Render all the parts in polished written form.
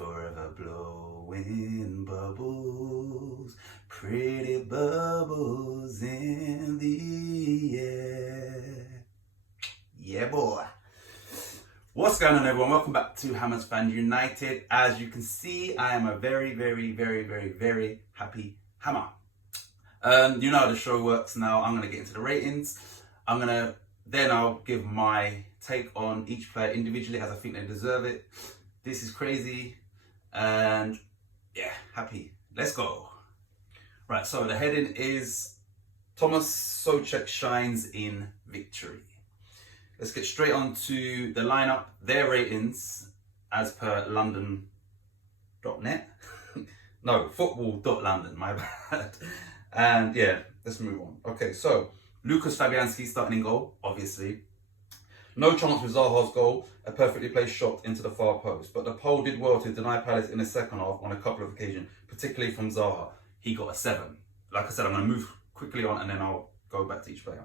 forever blowing bubbles, pretty bubbles in the air. Yeah, boy. What's going on, everyone? Welcome back to Hammers Fan United. As you can see, I am a very happy Hammer. You know how the show works now. I'm going to get into the ratings. I'll give my take on each player individually as I think they deserve it. This is crazy. And yeah, happy. Let's go. Right, so the heading is Tomas Souček shines in victory. Let's get straight on to the lineup. Their ratings as per London.net. No, football.london, my bad. And yeah, let's move on. Okay, so Lukas Fabianski starting in goal, obviously. No chance with Zaha's goal, a perfectly placed shot into the far post. But the poll did well to deny Palace in the second half on a couple of occasions, particularly from Zaha. He got a 7. Like I said, I'm going to move quickly on and then I'll go back to each player.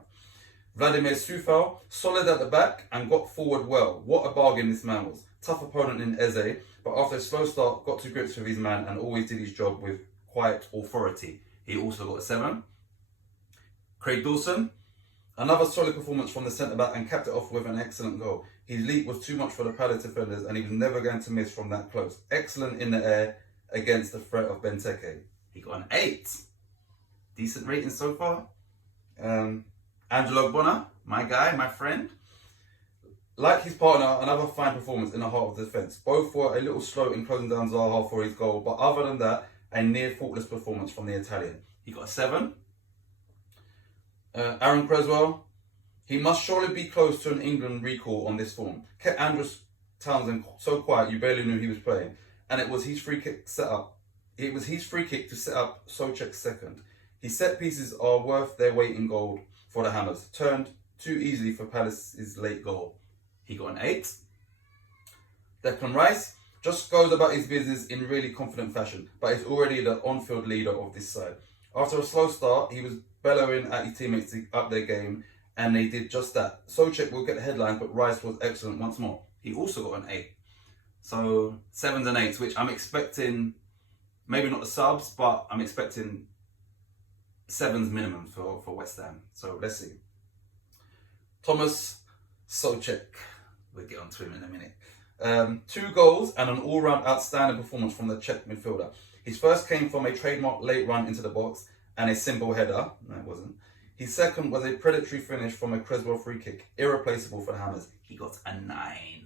Vladimir Coufal, solid at the back and got forward well. What a bargain this man was. Tough opponent in Eze, but after a slow start, got to grips with his man and always did his job with quiet authority. He also got a 7. Craig Dawson, another solid performance from the centre-back and capped it off with an excellent goal. His leap was too much for the Palace defenders and he was never going to miss from that close. Excellent in the air against the threat of Benteke. He got an 8. Decent rating so far. Angelo Bonner, my guy, my friend. Like his partner, another fine performance in the heart of the defence. Both were a little slow in closing down Zaha for his goal, but other than that, a near faultless performance from the Italian. He got a 7. Aaron Creswell, he must surely be close to an England recall on this form. Kept Andros Townsend so quiet you barely knew he was playing, and it was his free kick set up. It was his free kick to set up Souček's second. His set pieces are worth their weight in gold for the Hammers. Turned too easily for Palace's late goal. He got an 8. Declan Rice just goes about his business in really confident fashion, but is already the on-field leader of this side. After a slow start, he was bellowing at his teammates to up their game, and they did just that. Souček will get the headline, but Rice was excellent once more. He also got an 8. So 7s and 8s, which I'm expecting, maybe not the subs, but I'm expecting 7s minimum for West Ham. So let's see. Tomas Souček. We'll get on to him in a minute. 2 goals and an all-round outstanding performance from the Czech midfielder. His first came from a trademark late run into the box and a simple header. No, it wasn't. His second was a predatory finish from a Creswell free kick. Irreplaceable for the Hammers. He got a 9.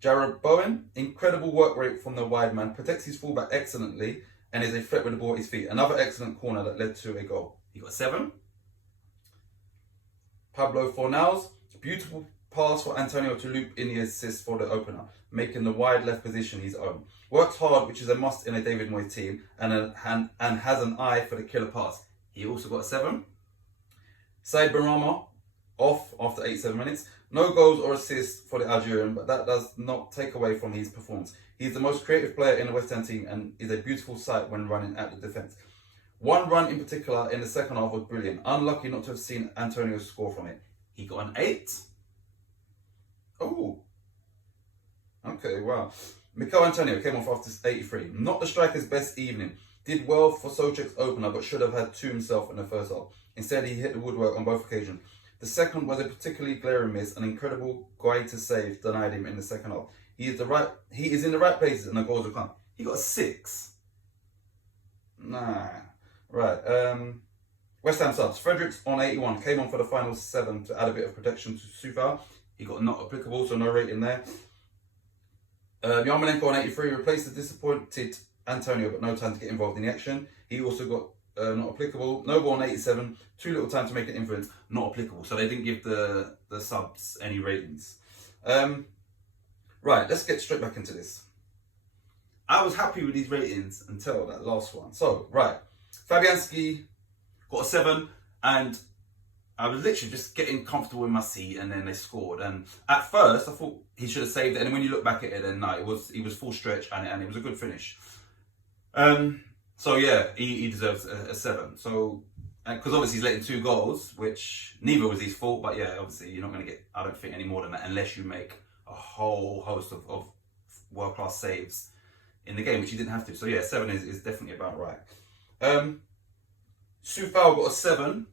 Jared Bowen, incredible work rate from the wide man. Protects his fullback excellently and is a threat with the ball at his feet. Another excellent corner that led to a goal. He got a 7. Pablo Fornals, beautiful pass for Antonio to loop in the assist for the opener, making the wide left position his own. Works hard, which is a must in a David Moyes team, and has an eye for the killer pass. He also got a 7. Super Czech Benrahma, off after 87 minutes. No goals or assists for the Algerian, but that does not take away from his performance. He's the most creative player in the West Ham team and is a beautiful sight when running at the defence. One run in particular in the second half was brilliant. Unlucky not to have seen Antonio score from it. He got an 8. Oh. Okay, wow. Mikel Antonio came off after 83. Not the striker's best evening. Did well for Souček's opener, but should have had 2 himself in the first half. Instead, he hit the woodwork on both occasions. The second was a particularly glaring miss. An incredible COYI save denied him in the second half. He is in the right places and the goals will come. He got a 6. Nah. Right. West Ham subs. Fredericks on 81 came on for the final 7 to add a bit of protection to Coufal. He got not applicable, so no rating there. Yarmolenko on 83 replaced the disappointed Antonio, but no time to get involved in the action. He also got not applicable. Noble on 87, too little time to make an influence, not applicable. So they didn't give the subs any ratings. Right, let's get straight back into this. I was happy with these ratings until that last one. So, right, Fabianski got a 7, and I was literally just getting comfortable in my seat, and then they scored. And at first, I thought he should have saved it. And when you look back at it, then no, he was full stretch, and it was a good finish. So yeah, he deserves a 7. So, because obviously he's letting 2 goals, which neither was his fault. But yeah, obviously you're not going to get, I don't think, any more than that unless you make a whole host of world-class saves in the game, which he didn't have to. So yeah, 7 is definitely about right. Sufal got a 7.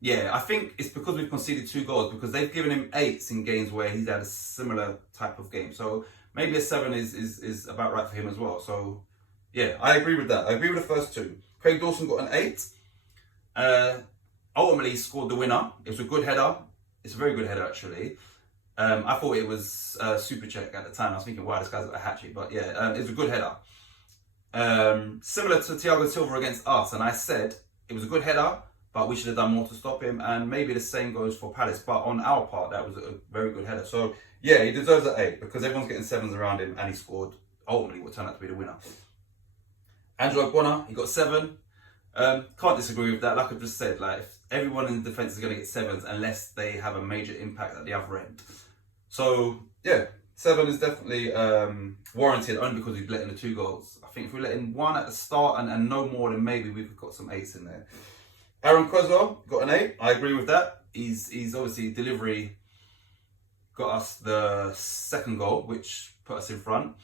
Yeah, I think it's because we've conceded 2 goals, because they've given him 8s in games where he's had a similar type of game. So maybe a 7 is about right for him as well. So yeah, I agree with that. I agree with the first 2. Craig Dawson got an 8. Ultimately, he scored the winner. It was a good header. It's a very good header, actually. I thought it was Super Czech at the time. I was thinking, wow, this guy's got a hat-trick. But yeah, it was a good header. Similar to Thiago Silva against us. And I said it was a good header, but we should have done more to stop him. And maybe the same goes for Palace. But on our part, that was a very good header. So yeah, he deserves an 8 because everyone's getting 7s around him and he scored ultimately what turned out to be the winner. Angelo Bonner, he got 7. Can't disagree with that. Like I just said, like if everyone in the defence is going to get 7s unless they have a major impact at the other end. So yeah, 7 is definitely warranted only because we've let in the 2 goals. I think if we let in 1 at the start and no more, then maybe we've got some 8s in there. Aaron Cresswell got an 8. I agree with that. He's obviously delivery got us the 2nd goal, which put us in front.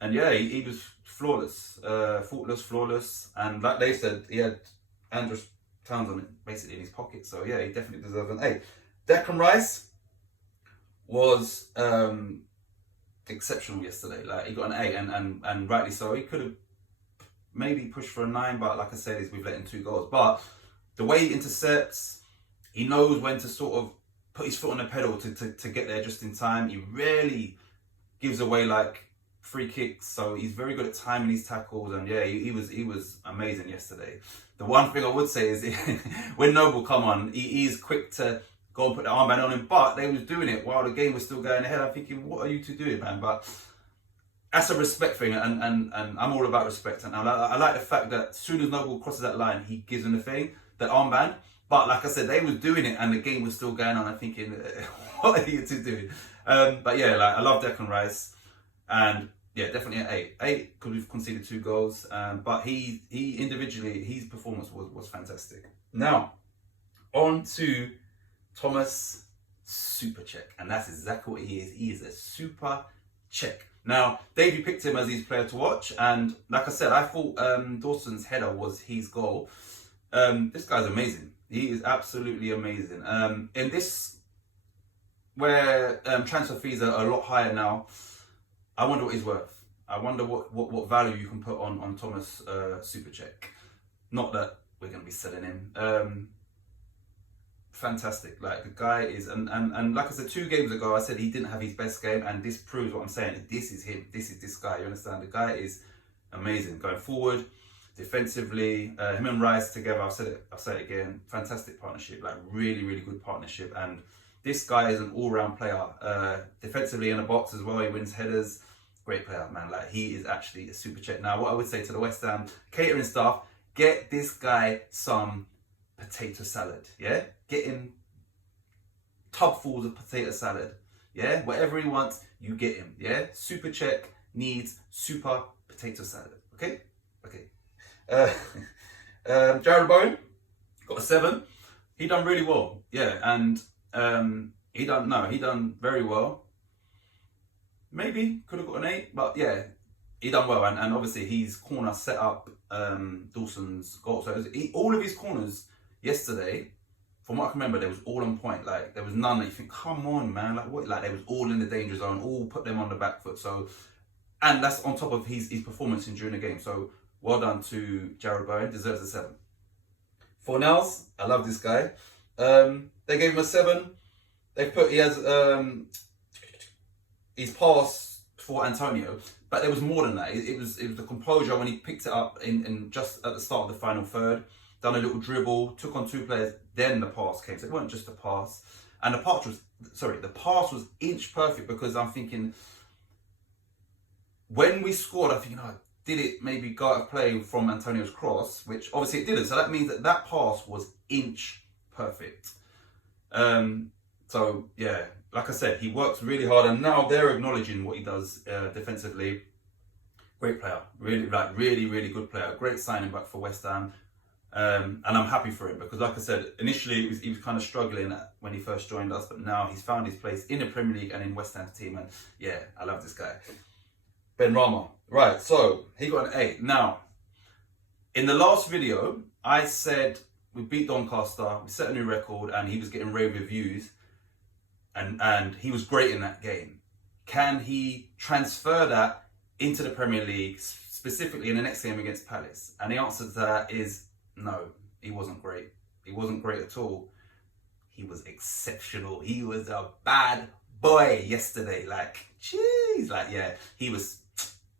And yeah, he was flawless, faultless, flawless. And like they said, he had Andros Townsend basically in his pocket. So yeah, he definitely deserves an 8. Declan Rice was exceptional yesterday. Like he got an 8 and rightly so. He could have maybe pushed for a 9, but like I said, we've let in 2 goals. But the way he intercepts, he knows when to sort of put his foot on the pedal to get there just in time. He rarely gives away like free kicks, so he's very good at timing his tackles. And yeah, he was amazing yesterday. The one thing I would say is when Noble come on, he's quick to go and put the armband on him, but they was doing it while the game was still going ahead. I'm thinking, what are you two doing, man? But that's a respect thing, and I'm all about respect. And I like the fact that as soon as Noble crosses that line, he gives him the thing, that armband. But like I said, they was doing it and the game was still going on. I'm thinking, what are you two doing? But yeah, like I love Declan Rice, and yeah, definitely an 8. 8 because we've conceded 2 goals. But he individually, his performance was fantastic. Now, on to Thomas Super Czech, and that's exactly what he is. He is a Super Czech. Now, Davey picked him as his player to watch, and like I said, I thought Dawson's header was his goal. This guy's amazing. He is absolutely amazing. In this, where transfer fees are a lot higher now, I wonder what he's worth. I wonder what value you can put on Thomas Super Czech. Not that we're going to be selling him. Fantastic. Like the guy is, and like I said 2 games ago, I said he didn't have his best game, and this proves what I'm saying. This is him. This is this guy. You understand? The guy is amazing going forward. Defensively, him and Rice together, I'll say it again, fantastic partnership, like really, really good partnership. And this guy is an all-round player. Defensively in the box as well, he wins headers. Great player, man. Like he is actually a Super Czech. Now, what I would say to the West Ham catering staff, get this guy some potato salad, yeah? Get him tubfuls of potato salad, yeah? Whatever he wants, you get him, yeah? Super Czech needs super potato salad, okay? Okay. Jared Bowen got a 7. He done really well, yeah, and he done very well. Maybe could have got an 8, but yeah, he done well, and obviously his corner set up Dawson's goal. So all of his corners yesterday, from what I can remember, they was all on point. Like there was none that you think, come on, man, like what? Like they was all in the danger zone, all put them on the back foot. So, and that's on top of his performance during the game. So. Well done to Jared Bowen, deserves a 7. Fornals, I love this guy. They gave him a 7. He has his pass for Antonio, but there was more than that. It was the composure when he picked it up in just at the start of the final third, done a little dribble, took on 2 players, then the pass came. So it wasn't just a pass. And the pass was inch perfect, because I'm thinking, when we scored, I'm thinking, did it maybe go out of play from Antonio's cross, which obviously it didn't. So that means that pass was inch perfect. So yeah, like I said, he works really hard, and now they're acknowledging what he does defensively. Great player, really, really good player. Great signing back for West Ham. And I'm happy for him because, like I said, initially he was kind of struggling when he first joined us, but now he's found his place in the Premier League and in West Ham's team. And yeah, I love this guy. Benrahma. Right, so he got an 8. Now, in the last video, I said we beat Doncaster, we set a new record, and he was getting rave reviews, and he was great in that game. Can he transfer that into the Premier League, specifically in the next game against Palace? And the answer to that is no, he wasn't great. He wasn't great at all. He was exceptional. He was a bad boy yesterday. Like, jeez, like, yeah, he was,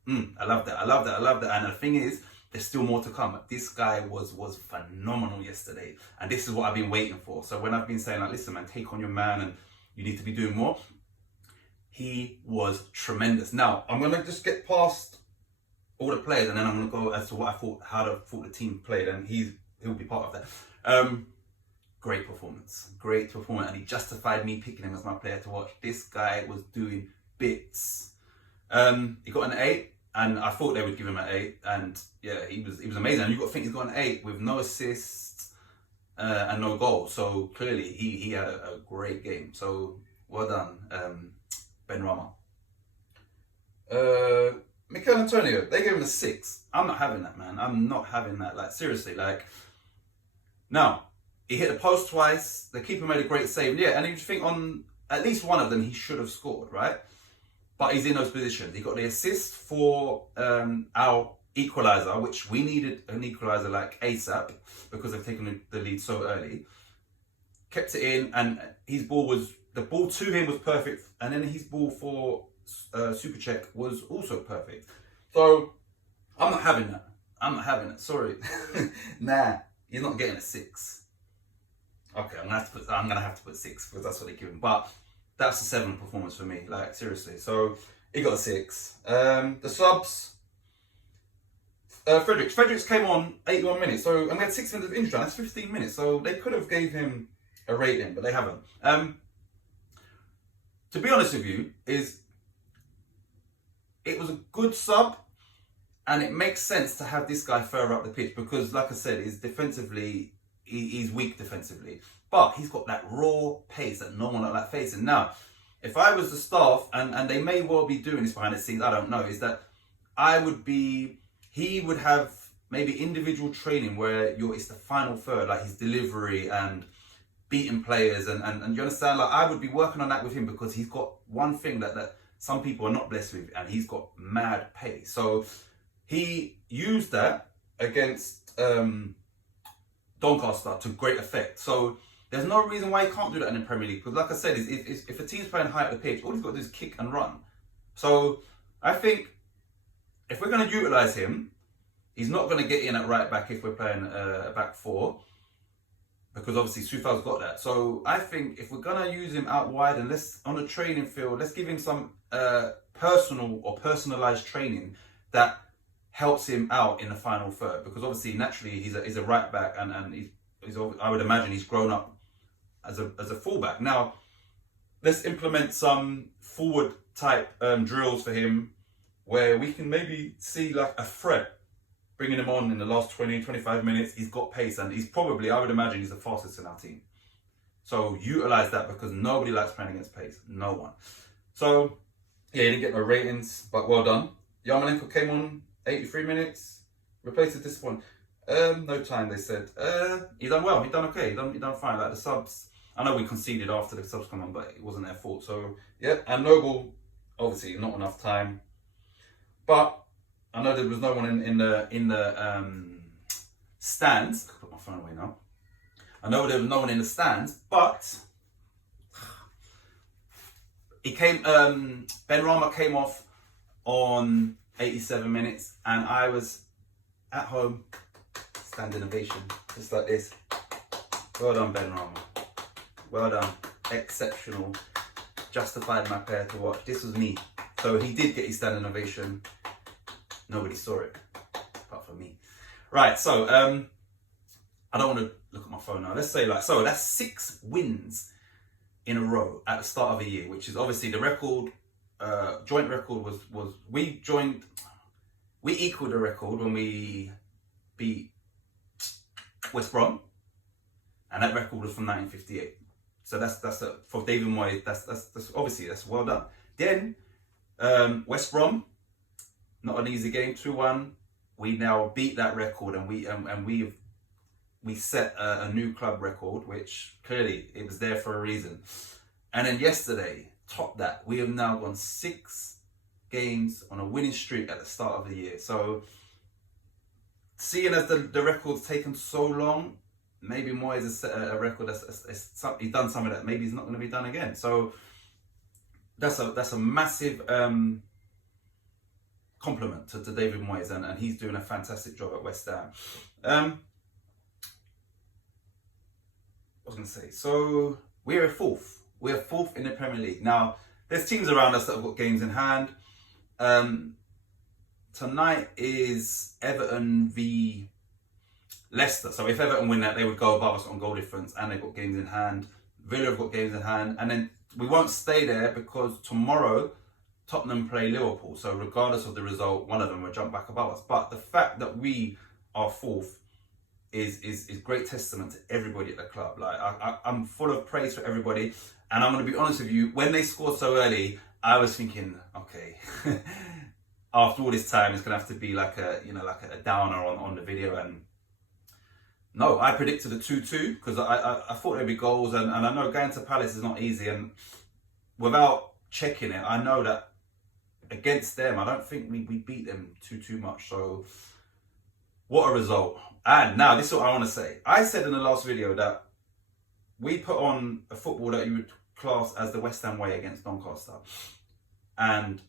I love that. And the thing is, there's still more to come. This guy was phenomenal yesterday. And this is what I've been waiting for. So when I've been saying, like, listen, man, take on your man and you need to be doing more, he was tremendous. Now, I'm going to just get past all the players and then I'm going to go as to what I thought, how I thought the team played. And he'll be part of that. Great performance. And he justified me picking him as my player to watch. This guy was doing bits. He got an 8. And I thought they would give him an 8, and yeah, he was amazing. And you've got to think he's got an 8 with no assists and no goals. So clearly he had a great game. So well done, Benrahma. Mikel Antonio, they gave him a 6. I'm not having that, man. I'm not having that. Like, seriously, like, now he hit the post twice. The keeper made a great save. Yeah, and you think on at least one of them he should have scored, right? But he's in those positions. He got the assist for our equaliser, which we needed an equaliser like ASAP because they've taken the lead so early. Kept it in, and the ball to him was perfect, and then his ball for Super Czech was also perfect. So I'm not having that. Sorry, nah, he's not getting a 6. Okay, I'm gonna have to put 6 because that's what they give him, but. That's a 7 performance for me, like, seriously. So, he got a 6. The subs, Fredericks came on 81 minutes, so, and we had 6 minutes of injury time, that's 15 minutes, so they could have gave him a rating, but they haven't. To be honest with you, it was a good sub, and it makes sense to have this guy further up the pitch, because, like I said, he's weak defensively. But he's got that raw pace that no one like that facing. Now, if I was the staff, and they may well be doing this behind the scenes, I don't know, is that he would have maybe individual training where it's the final third, like his delivery and beating players, and you understand, like, I would be working on that with him because he's got one thing that some people are not blessed with, and he's got mad pace. So he used that against Doncaster to great effect. So there's no reason why he can't do that in the Premier League. Because like I said, if a team's playing high at the pitch, all he's got to do is kick and run. So I think if we're going to utilise him, he's not going to get in at right back if we're playing a back 4. Because obviously Sufal's got that. So I think if we're going to use him out wide and on the training field, let's give him some personal or personalised training that helps him out in the final third. Because obviously, naturally, he's a right back, and I would imagine he's grown up as a fullback. Now, let's implement some forward type drills for him where we can maybe see like a threat, bringing him on in the last 20-25 minutes. He's got pace, and he's probably, I would imagine, he's the fastest in our team. So utilise that, because nobody likes playing against pace. No one. So, yeah, he didn't get no ratings, but well done. Yarmolenko came on 83 minutes, replaced the disappointment. No time, they said. He done well, he done okay, he done fine. Like the subs, I know we conceded after the subs come on, but it wasn't their fault. So, yeah, and Noble, obviously not enough time. But I know there was no one in the stands. I can put my phone away now. I know there was no one in the stands, but Benrahma came off on 87 minutes, and I was at home, standing ovation, just like this. Well done, Benrahma. Well done. Exceptional. Justified my player to watch. This was me. So he did get his standing ovation. Nobody saw it, apart from me. Right, so I don't want to look at my phone now. Let's say so that's 6 wins in a row at the start of the year, which is obviously the record. Joint record was we equaled the record when we beat West Brom, and that record was from 1958. So that's for David Moyes. That's obviously that's well done. Then West Brom, not an easy game, 2-1. We now beat that record, and we set a new club record, which clearly it was there for a reason. And then yesterday, top that, we have now gone 6 games on a winning streak at the start of the year. So seeing as the record's taken so long, maybe Moyes has set a record he's done something that maybe he's not going to be done again. So that's a massive compliment to David Moyes, and he's doing a fantastic job at West Ham. I was going to say, so we're fourth. We're fourth in the Premier League. Now, there's teams around us that have got games in hand. Tonight is Everton v Leicester. So if Everton win that, they would go above us on goal difference, and they've got games in hand. Villa have got games in hand. And then we won't stay there because tomorrow Tottenham play Liverpool. So regardless of the result, one of them will jump back above us. But the fact that we are fourth is great testament to everybody at the club. Like I'm full of praise for everybody. And I'm going to be honest with you, when they scored so early, I was thinking, okay, after all this time, it's going to have to be like a downer on the video. And no, I predicted a 2-2 because I thought there'd be goals. And I know going to Palace is not easy. And without checking it, I know that against them, I don't think we beat them too much. So what a result. And now, this is what I want to say. I said in the last video that we put on a football that you would class as the West Ham way against Doncaster. And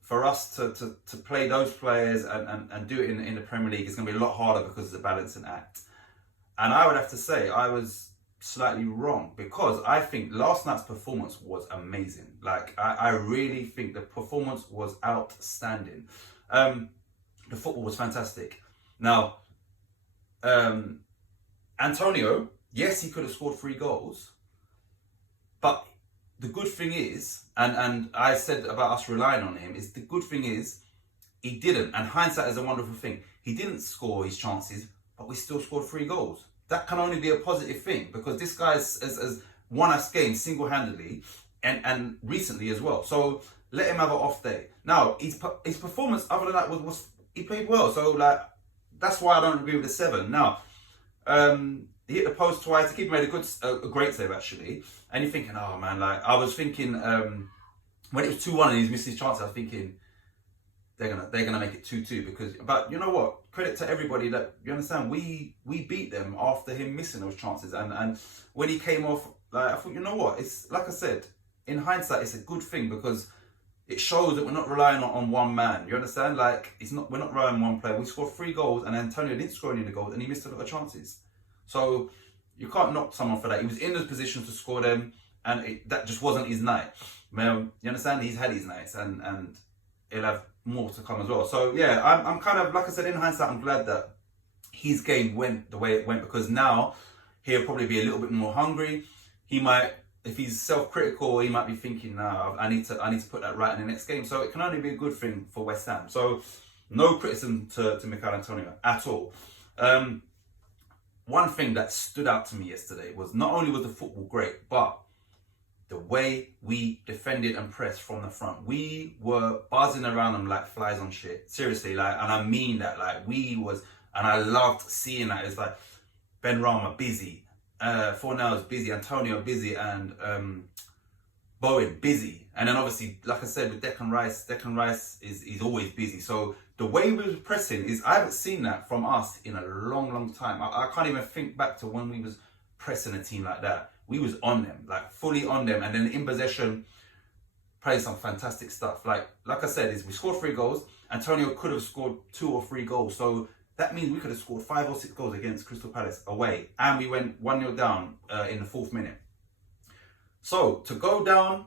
for us to play those players and do it in the Premier League is going to be a lot harder because it's a balancing act. And I would have to say I was slightly wrong because I think last night's performance was amazing. Like, I really think the performance was outstanding. The football was fantastic. Now, Antonio, yes, he could have scored 3 goals, but the good thing is, and I said about us relying on him, is the good thing is he didn't, and hindsight is a wonderful thing. He didn't score his chances, but we still scored 3 goals. That can only be a positive thing because this guy has won us games single-handedly and recently as well. So let him have an off day. Now, his performance other than that was he played well. So like that's why I don't agree with the 7. Now, he hit the post twice. The keeper made a great save actually. And you're thinking, oh man, like I was thinking when it was 2-1 and he's missed his chance, I was thinking they're gonna make it 2-2 because. But you know what? Credit to everybody that you understand. We beat them after him missing those chances, and when he came off, like I thought, you know what? It's like I said. In hindsight, it's a good thing because it shows that we're not relying on one man. You understand? Like we're not relying on one player. We scored 3 goals, and Antonio didn't score any of the goals, and he missed a lot of chances. So you can't knock someone for that. He was in the position to score them, and that just wasn't his night. You understand? He's had his nights, and he'll have more to come as well. So yeah, I'm kind of, like I said, in hindsight, I'm glad that his game went the way it went because now he'll probably be a little bit more hungry. He might, if he's self-critical, he might be thinking, "No, I need to put that right in the next game." So it can only be a good thing for West Ham. So no criticism to Mikel Antonio at all. One thing that stood out to me yesterday was not only was the football great, but the way we defended and pressed from the front. We were buzzing around them like flies on shit. Seriously, like, and I mean that. Like, and I loved seeing that. It's like Benrahma busy, Fornell's busy, Antonio busy, and Bowen busy. And then obviously, like I said, with Declan Rice is always busy. So the way we were pressing is, I haven't seen that from us in a long time. I can't even think back to when we was pressing a team like that. We was on them, like fully on them, and then in possession, played some fantastic stuff. Like I said, we scored 3 goals. Antonio could have scored 2 or 3 goals, so that means we could have scored 5 or 6 goals against Crystal Palace away, and we went 1-0 down in the 4th minute. So to go down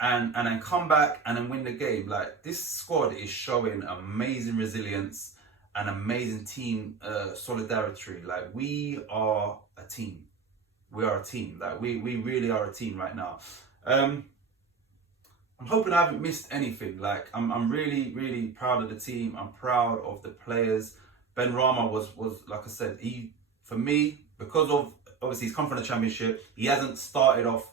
and then come back and then win the game, like this squad is showing amazing resilience and amazing team solidarity. Like we are a team. We are a team. Like we really are a team right now. I'm hoping I haven't missed anything. Like I'm really proud of the team. I'm proud of the players. Benrahma was like I said, for me, because of obviously he's come from the Championship, he hasn't started off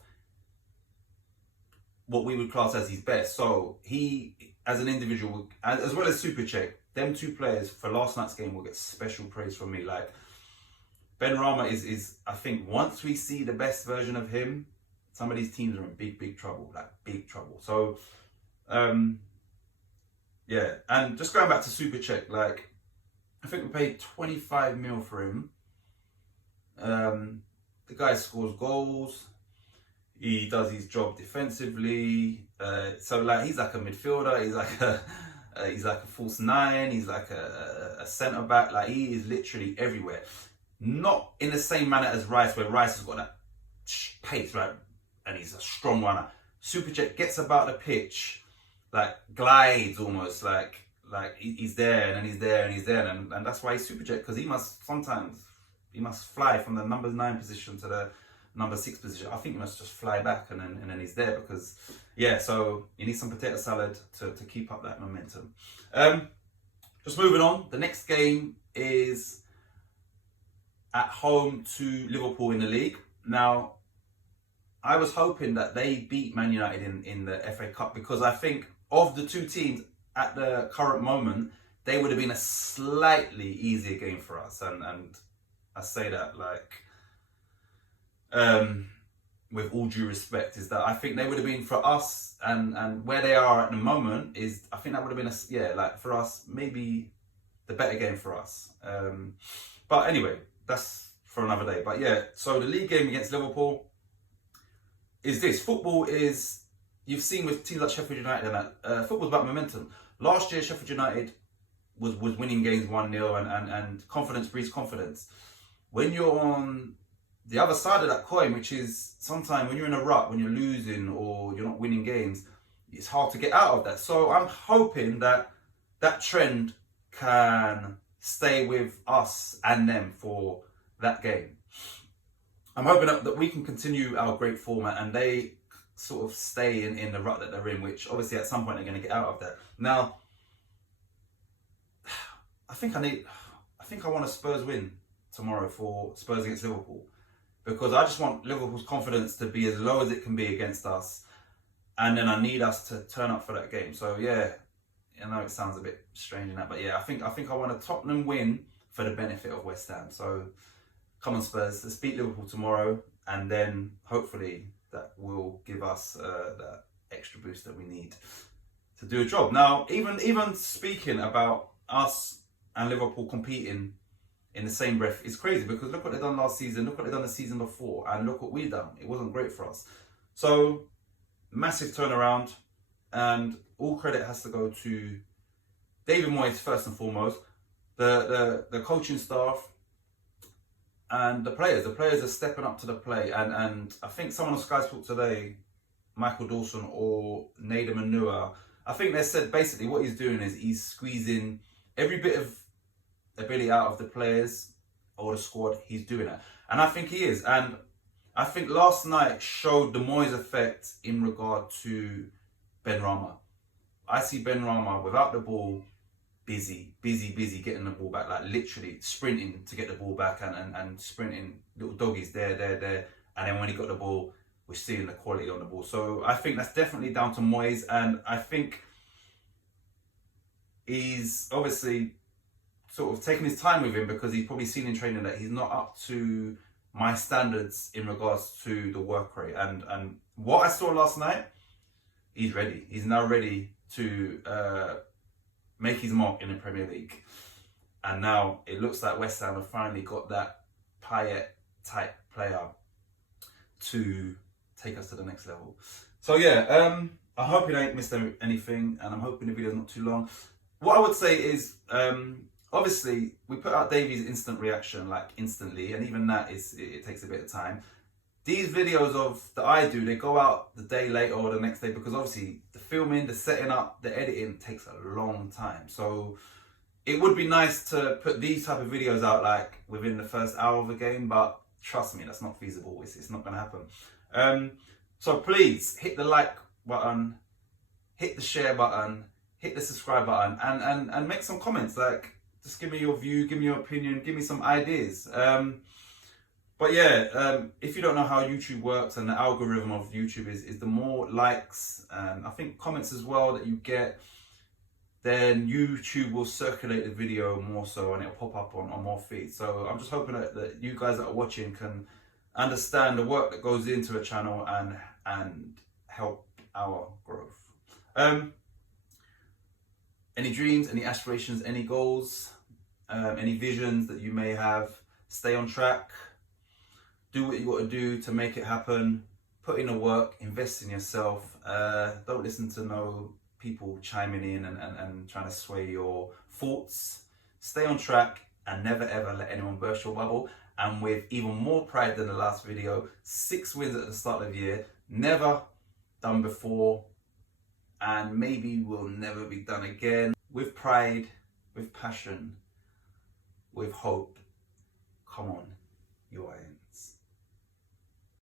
what we would class as his best. So he, as an individual, as well as Super Czech, them two players for last night's game will get special praise from me. Like, Benrahma is I think once we see the best version of him, some of these teams are in big trouble, like big trouble. So, yeah, and just going back to Super Czech, like, I think we paid 25 mil for him. The guy scores goals. He does his job defensively. So like he's like a midfielder. He's like a false nine. He's like a centre back. Like he is literally everywhere. Not in the same manner as Rice, where Rice has got that pace, right? And he's a strong runner. Super Czech gets about the pitch, like glides almost, like he's there and then he's there and he's there, and that's why he's Super Czech, because he must fly from the number 9 position to the number 6 position. I think he must just fly back and then he's there, because yeah. So you need some potato salad to keep up that momentum. Just moving on. The next game is at home to Liverpool in the league. Now, I was hoping that they beat Man United in the FA Cup, because I think of the two teams at the current moment, they would have been a slightly easier game for us. And I say that like, with all due respect, is that I think they would have been for us, and where they are at the moment is, I think that would have been like for us, maybe the better game for us. But anyway, that's for another day. But yeah, so the league game against Liverpool is this. Football is, you've seen with teams like Sheffield United and that, football's about momentum. Last year, Sheffield United was winning games 1-0, and confidence breeds confidence. When you're on the other side of that coin, which is sometimes when you're in a rut, when you're losing or you're not winning games, it's hard to get out of that. So I'm hoping that that trend can stay with us and them for that game. I'm hoping that we can continue our great format and they sort of stay in the rut that they're in, which obviously at some point they're going to get out of that. Now, I think I want a Spurs win tomorrow for Spurs against Liverpool, because I just want Liverpool's confidence to be as low as it can be against us, and then I need us to turn up for that game. So yeah, I know it sounds a bit strange in that, but yeah, I think I want a Tottenham win for the benefit of West Ham. So come on Spurs, let's beat Liverpool tomorrow, and then hopefully that will give us that extra boost that we need to do a job. Now, even speaking about us and Liverpool competing in the same breath is crazy, because look what they've done last season, look what they've done the season before, and look what we've done. It wasn't great for us. So, massive turnaround, and all credit has to go to David Moyes first and foremost, the coaching staff, and the players. The players are stepping up to the plate, and I think someone on Sky Sports today, Michael Dawson or Nader Manua, I think they said basically what he's doing is he's squeezing every bit of ability out of the players or the squad. He's doing that, and I think he is. And I think last night showed the Moyes effect in regard to Benrahma. I see Benrahma without the ball, busy getting the ball back, like literally sprinting to get the ball back, and sprinting, little doggies there, and then when he got the ball, we're seeing the quality on the ball. So I think that's definitely down to Moyes, and I think he's obviously sort of taking his time with him, because he's probably seen in training that he's not up to my standards in regards to the work rate. And what I saw last night, he's ready. He's now ready to make his mark in the Premier League. And now it looks like West Ham have finally got that Payet type player to take us to the next level. So yeah, I hope you don't miss anything, and I'm hoping the video's not too long. What I would say is, obviously, we put out Davey's instant reaction, like instantly, and even that it takes a bit of time. These videos that I do, they go out the day later or the next day, because obviously the filming, the setting up, the editing takes a long time. So it would be nice to put these type of videos out like within the first hour of the game, but trust me, that's not feasible. It's not going to happen. So please hit the like button, hit the share button, hit the subscribe button, and make some comments. Like, just give me your view, give me your opinion, give me some ideas. But yeah, if you don't know how YouTube works, and the algorithm of YouTube is the more likes and I think comments as well that you get, then YouTube will circulate the video more so and it'll pop up on more feeds. So I'm just hoping that you guys that are watching can understand the work that goes into a channel and help our growth. Any dreams, any aspirations, any goals, any visions that you may have, stay on track. Do what you got to do to make it happen. Put in the work, invest in yourself. Don't listen to no people chiming in and trying to sway your thoughts. Stay on track and never ever let anyone burst your bubble. And with even more pride than the last video, 6 wins at the start of the year, never done before, and maybe will never be done again. With pride, with passion, with hope. Come on, you are in.